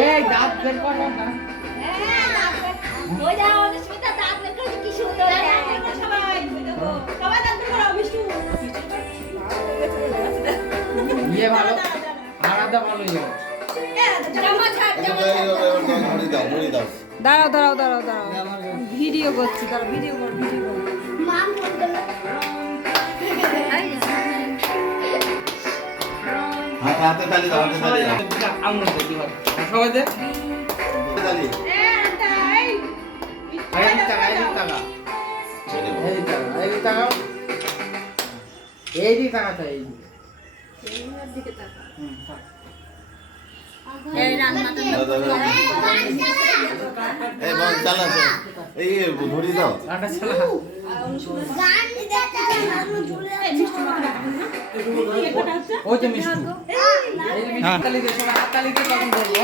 এই দাঁত বের করো না। ওই দাও অনুষ্মিতা দাঁত বের করে কি সুন্দর সবাই সবাই দাঁত বের করো বিষ্ণু ইয়ে ভালো আলাদা ভালো ইয়ে জামা ছাড় জামা ছাড় দাঁড়াও দাঁড়াও দাঁড়াও দাঁড়াও ভিডিও করছি দাঁড়াও ভিডিও কর মাম ফোন করলো হাতে তালি দাও, হাতে তালি দাও। আমরা দেখি সবাই দে তালি। এই টাকা এই টাকা এই টাকা এই টাকা তো এই এই রান্না তো এই বল চালা তো। এই ধরি দাও। আটা চালা গান দিতে চাই ভালো ঝুলে মিষ্টি মাখা ওই যে মিষ্টি এই যে মিষ্টি তালি দিয়ে সবাই হাত তালি দিয়ে তখন বলবো